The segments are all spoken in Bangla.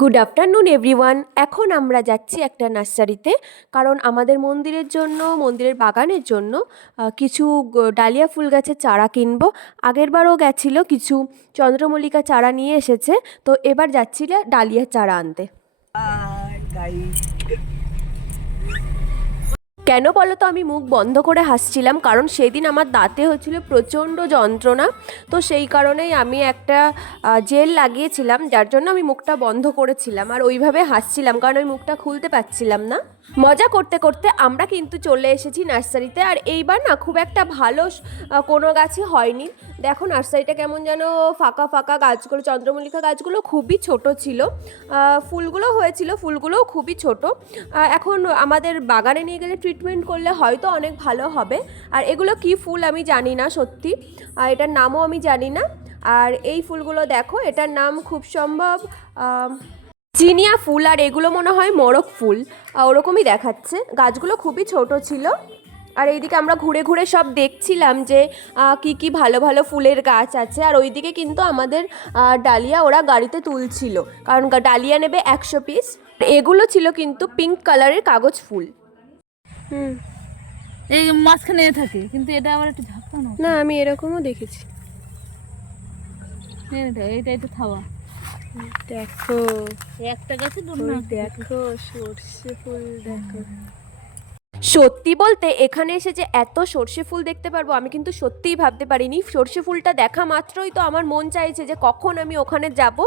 Good afternoon everyone. এখন আমরা যাচ্ছি একটা নার্সারিতে, কারণ আমাদের মন্দিরের জন্য, মন্দিরের বাগানের জন্য কিছু ডালিয়া ফুল গাছের চারা কিনবো। আগেরবারও গেছিলো, কিছু চন্দ্রমল্লিকা চারা নিয়ে এসেছে, তো এবার যাচ্ছিল ডালিয়া চারা আনতে। কেন বলো তো, আমি মুখ বন্ধ করে হাসছিলাম, কারণ সেই দিন আমার দাঁতে হচ্ছিল প্রচণ্ড যন্ত্রণা। তো সেই কারণেই আমি একটা জেল লাগিয়েছিলাম, যার জন্য আমি মুখটা বন্ধ করেছিলাম আর ওইভাবে হাসছিলাম, কারণ ওই মুখটা খুলতে পারছিলাম না। মজা করতে করতে আমরা কিন্তু চলে এসেছি নার্সারিতে। আর এইবার না খুব একটা ভালো কোনো গাছই হয়নি। দেখো নার্সারিটা কেমন যেন ফাঁকা ফাঁকা, গাছগুলো, চন্দ্রমল্লিকা গাছগুলো খুবই ছোট ছিল, ফুলগুলো হয়েছিল, ফুলগুলোও খুবই ছোট। এখন আমাদের বাগানে নিয়ে গেলে ট্রিটমেন্ট করলে হয়তো অনেক ভালো হবে। আর এগুলো কি ফুল আমি জানি না সত্যি, এটার নামও আমি জানি না। আর এই ফুলগুলো দেখো, এটার নাম খুব সম্ভব জিনিয়া ফুল, আর এগুলো মনে হয় মোরগ ফুল, ওরকমই দেখাচ্ছে। গাছগুলো খুবই ছোট ছিল। আর এইদিকে আমরা ঘুরে ঘুরে সব দেখছিলাম যে কি কি ভালো ভালো ফুলের গাছ আছে। আর ওইদিকে কিন্তু আমাদের ডালিয়া ওরা গাড়িতে তুলছিল, কারণ ডালিয়া নেবে 100 পিস। এগুলো ছিল কিন্তু পিঙ্ক কালারের কাগজ ফুল। এই মাঝখানে থাকে, কিন্তু এটা আবার একটু ঝাঁকানো না, আমি এরকমও দেখেছি। এইটা একটু থাওয়া। দেখো একটা গাছে দেখো সর্ষে ফুল, দেখো। সত্যি বলতে এখানে এসে যে এত সর্ষে ফুল দেখতে পারবো আমি কিন্তু সত্যিই ভাবতে পারিনি। সর্ষে ফুলটা দেখা মাত্রই তো আমার মন চাইছে যে কখন আমি ওখানে যাব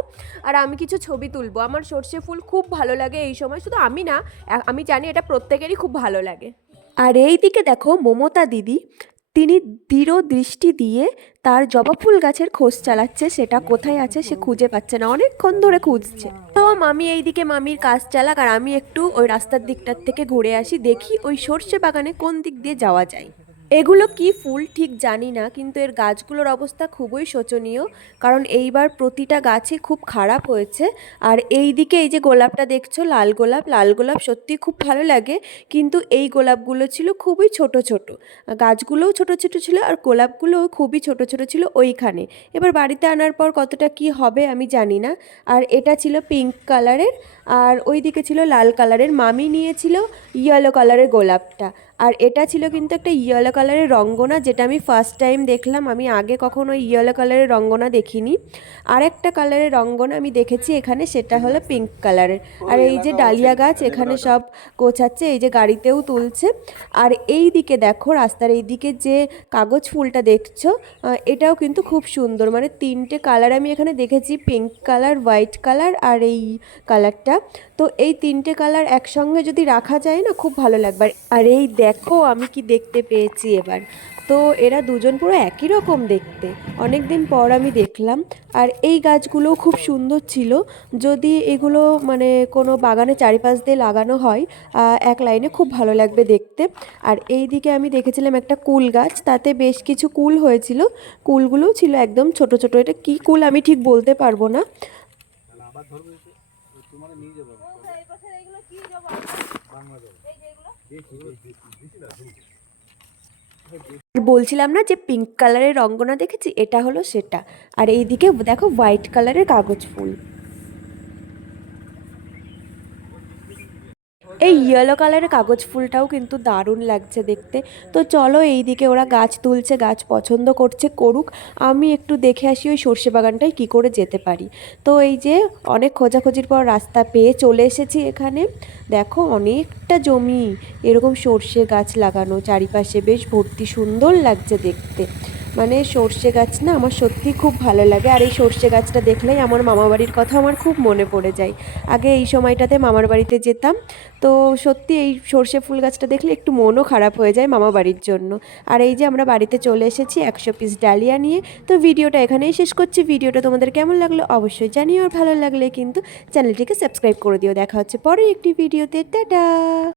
আর আমি কিছু ছবি তুলবো। আমার সর্ষে ফুল খুব ভালো লাগে এই সময়, শুধু আমি না, আমি জানি এটা প্রত্যেকেরই খুব ভালো লাগে। আর এই দিকে দেখো মমতা দিদি, তিনি দৃঢ় দৃষ্টি দিয়ে তার জবা ফুল গাছের খোঁজ চালাচ্ছে, সেটা কোথায় আছে সে খুঁজে পাচ্ছে না, অনেকক্ষণ ধরে খুঁজছে। তো মামি এইদিকে মামির কাজ চালাক, আর আমি একটু ওই রাস্তার দিকটার থেকে ঘুরে আসি, দেখি ওই সর্ষে বাগানে কোন দিক দিয়ে যাওয়া যায়। এগুলো কি ফুল ঠিক জানি না, কিন্তু এর গাছগুলোর অবস্থা খুবই শোচনীয়, কারণ এইবার প্রতিটা গাছই খুব খারাপ হয়েছে। আর এই দিকে এই যে গোলাপটা দেখছো, লাল গোলাপ, লাল গোলাপ সত্যি খুব ভালো লাগে, কিন্তু এই গোলাপগুলো ছিল খুবই ছোট ছোট, গাছগুলোও ছোট ছোট ছিল আর গোলাপগুলোও খুবই ছোট ছোট ছিল ওইখানে। এবার বাড়িতে আনার পর কতটা কি হবে আমি জানি না। আর এটা ছিল পিঙ্ক কালারের, আর ওই দিকে ছিল লাল কালারের। মামি নিয়েছিল ইয়েলো কালারের গোলাপটা, আর এটা ছিল কিন্তু একটা ইয়েলো কালারের রঙ্গনা, যেটা আমি ফার্স্ট টাইম দেখলাম। আমি আগে কখনো ইয়েলো কালারের রঙ্গনা দেখিনি। আর একটা কালারের রঙ্গনা আমি দেখেছি এখানে, সেটা হলো পিঙ্ক কালারের। আর এই যে ডালিয়া গাছ এখানে সব গোছাচ্ছে, এই যে গাড়িতেও তুলছে। আর এই দিকে দেখো রাস্তার এই দিকে যে কাগজ ফুলটা দেখছো, এটাও কিন্তু খুব সুন্দর, মানে 3টে কালার আমি এখানে দেখেছি, পিঙ্ক কালার, হোয়াইট কালার আর এই কালারটা। তো এই 3টে কালার একসঙ্গে যদি রাখা যায় না, খুব ভালো লাগবে। আর এই দেখো আমি কি দেখতে পেয়েছি এবার, তো এরা দুজন পুরো একই রকম দেখতে, অনেক দিন পর আমি দেখলাম। আর এই গাছগুলোও খুব সুন্দর ছিল, যদি এগুলো মানে কোনো বাগানে চারিপাশ দিয়ে লাগানো হয় এক লাইনে, খুব ভালো লাগবে দেখতে। আর এই দিকে আমি দেখেছিলাম একটা কুল গাছ, তাতে বেশ কিছু কুল হয়েছিল, কুলগুলোও ছিল একদম ছোট ছোট। এটা কি কুল আমি ঠিক বলতে পারবো না। বলছিলাম না যে পিঙ্ক কালারের রঙ্গনা দেখেছি, এটা হলো সেটা। আর এইদিকে দেখো হোয়াইট কালারের কাগজ ফুল। এই ইয়েলো কালারের কাগজ ফুলটাও কিন্তু দারুণ লাগছে দেখতে। তো চলো এইদিকে ওরা গাছ তুলছে, গাছ পছন্দ করছে, করুক, আমি একটু দেখে আসি ওই সর্ষে বাগানটায় কী করে যেতে পারি। তো এই যে অনেক খোঁজাখুঁজির পর রাস্তা পেয়ে চলে এসেছি এখানে। দেখো অনেকটা জমি এরকম সর্ষে গাছ লাগানো, চারিপাশে বেশ ভর্তি, সুন্দর লাগছে দেখতে। মানে সর্ষে গাছ না আমার সত্যি খুব ভালো লাগে। আর এই সর্ষে গাছটা দেখলেই আমার মামাবাড়ির কথা আমার খুব মনে পড়ে যায়। আগে এই সময়টাতে মামার বাড়িতে যেতাম, তো সত্যি এই সর্ষে ফুল গাছটা দেখলে একটু মনও খারাপ হয়ে যায় মামা বাড়ির জন্য। আর এই যে আমরা বাড়িতে চলে এসেছি 100 পিস ডালিয়া নিয়ে। তো ভিডিওটা এখানেই শেষ করছি। ভিডিওটা তোমাদের কেমন লাগলো অবশ্যই জানিও, আর ভালো লাগলে কিন্তু চ্যানেলটিকে সাবস্ক্রাইব করে দিও। দেখা হচ্ছে পরের একটি ভিডিওতে। টাটা।